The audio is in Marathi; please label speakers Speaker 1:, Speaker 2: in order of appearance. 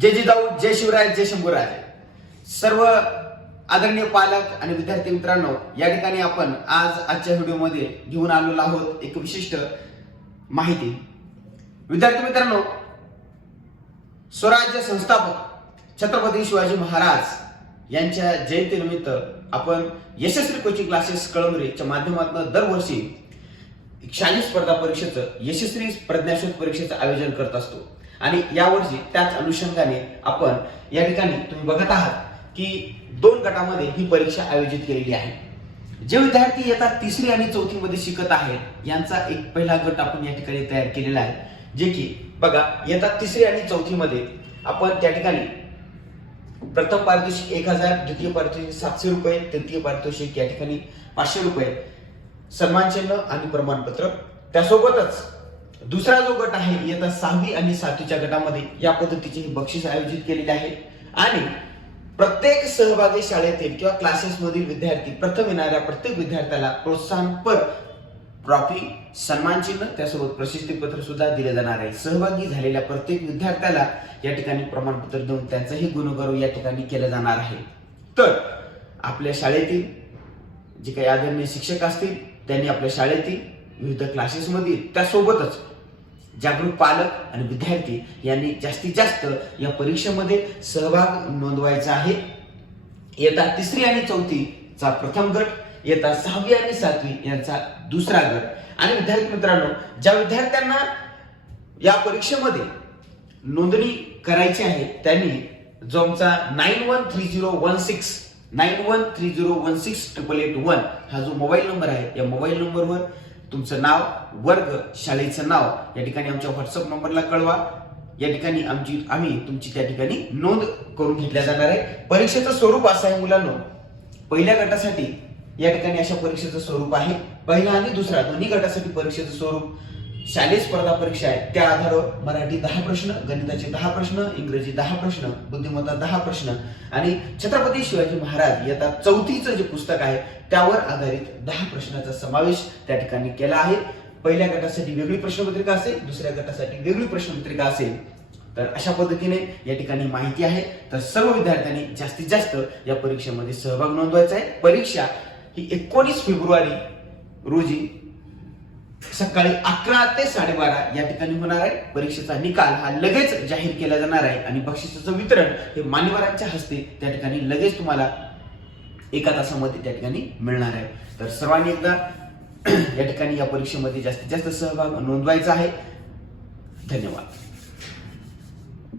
Speaker 1: जय जिजाऊ जय शिवराय जय शंभूराय सर्व आदरणीय पालक आणि विद्यार्थी मित्रांनो या ठिकाणी आपण आज आजच्या व्हिडिओमध्ये घेऊन आलेलो आहोत एक विशिष्ट माहिती. विद्यार्थी मित्रांनो स्वराज्य संस्थापक छत्रपती शिवाजी महाराज यांच्या जयंतीनिमित्त आपण यशस्वी कोचिंग क्लासेस कळमरेच्या माध्यमातून दरवर्षी शालेय स्पर्धा परीक्षेचं यशस्वी प्रज्ञाशोध परीक्षेचं आयोजन करत असतो. आणि यावर्षी त्याच अनुषंगाने आपण या ठिकाणी तुम्ही बघत आहात की दोन गटामध्ये ही परीक्षा आयोजित केलेली आहे. जे विद्यार्थी येतात तिसरी आणि चौथी मध्ये शिकत आहेत यांचा एक पहिला गट आपण या ठिकाणी तयार केलेला आहे. जे की बघा येतात तिसरी आणि चौथी मध्ये आपण त्या ठिकाणी प्रथम पारितोषिक एक हजार द्वितीय पारितोषिक सातशे रुपये तृतीय पारितोषिक या ठिकाणी पाचशे रुपये सन्मानचिन्ह आणि प्रमाणपत्र. त्यासोबतच दुसरा जो गट आहे इयत्ता सहावी आणि सातवीच्या गटामध्ये या पद्धतीचे हे बक्षीस आयोजित केलेले आहे. आणि प्रत्येक सहभागी शाळेतील किंवा क्लासेसमधील विद्यार्थी प्रथम येणाऱ्या प्रत्येक विद्यार्थ्याला प्रोत्साहनपर ट्रॉफी सन्मानचिन्ह त्यासोबत प्रशस्तीपत्र सुद्धा दिले जाणार आहे. सहभागी झालेल्या प्रत्येक विद्यार्थ्याला या ठिकाणी प्रमाणपत्र देऊन त्यांचाही गुणगौरव या ठिकाणी केला जाणार आहे. तर आपल्या शाळेतील जे काही आदरणीय शिक्षक असतील त्यांनी आपल्या शाळेतील विविध क्लासेसमधील त्यासोबतच जागरूक पालक आणि विद्यार्थी यांनी जास्तीत जास्त या परीक्षेमध्ये सहभाग नोंदवायचा आहे. येता तिसरी आणि चौथीचा प्रथम गट येता सहावी आणि सातवी यांचा दुसरा गट. आणि विद्यार्थी मित्रांनो ज्या विद्यार्थ्यांना या परीक्षेमध्ये नोंदणी करायची आहे त्यांनी जो आमचा nine one three zero one six nine one three zero one six triple eight one हा जो मोबाईल नंबर आहे या मोबाईल नंबरवर तुमचं नाव वर्ग शाळेचं नाव या ठिकाणी आमच्या व्हॉट्सअप नंबरला कळवा या ठिकाणी आमची आम्ही तुमची त्या ठिकाणी नोंद करून घेतल्या जाणार आहे परीक्षेचं स्वरूप असं आहे मुलांनो पहिल्या गटासाठी या ठिकाणी अशा परीक्षेचं स्वरूप आहे पहिला आणि दुसरा दोन्ही गटासाठी परीक्षेचं स्वरूप शालेय स्पर्धा परीक्षा आहे त्या आधारावर मराठी दहा प्रश्न गणिताचे दहा प्रश्न इंग्रजी दहा प्रश्न बुद्धिमत्ता दहा प्रश्न आणि छत्रपती शिवाजी महाराज येता चौथीचं जे पुस्तक आहे त्यावर आधारित दहा प्रश्नाचा समावेश त्या ठिकाणी केला आहे. पहिल्या गटासाठी वेगळी प्रश्नपत्रिका असेल दुसऱ्या गटासाठी वेगळी प्रश्नपत्रिका असेल. तर अशा पद्धतीने या ठिकाणी माहिती आहे. तर सर्व विद्यार्थ्यांनी जास्तीत जास्त या परीक्षेमध्ये सहभाग नोंदवायचा आहे. परीक्षा ही एकोणीस फेब्रुवारी रोजी सकाळी अकरा ते साडेबारा या ठिकाणी होणार आहे. परीक्षेचा निकाल हा लगेच जाहीर केला जाणार आहे आणि बक्षिसाचं वितरण हे मान्यवरांच्या हस्ते त्या ठिकाणी लगेच तुम्हाला एका तासामध्ये त्या ठिकाणी मिळणार आहे. तर सर्वांनी एकदा या ठिकाणी या परीक्षेमध्ये जास्तीत जास्त सहभाग नोंदवायचा आहे. धन्यवाद.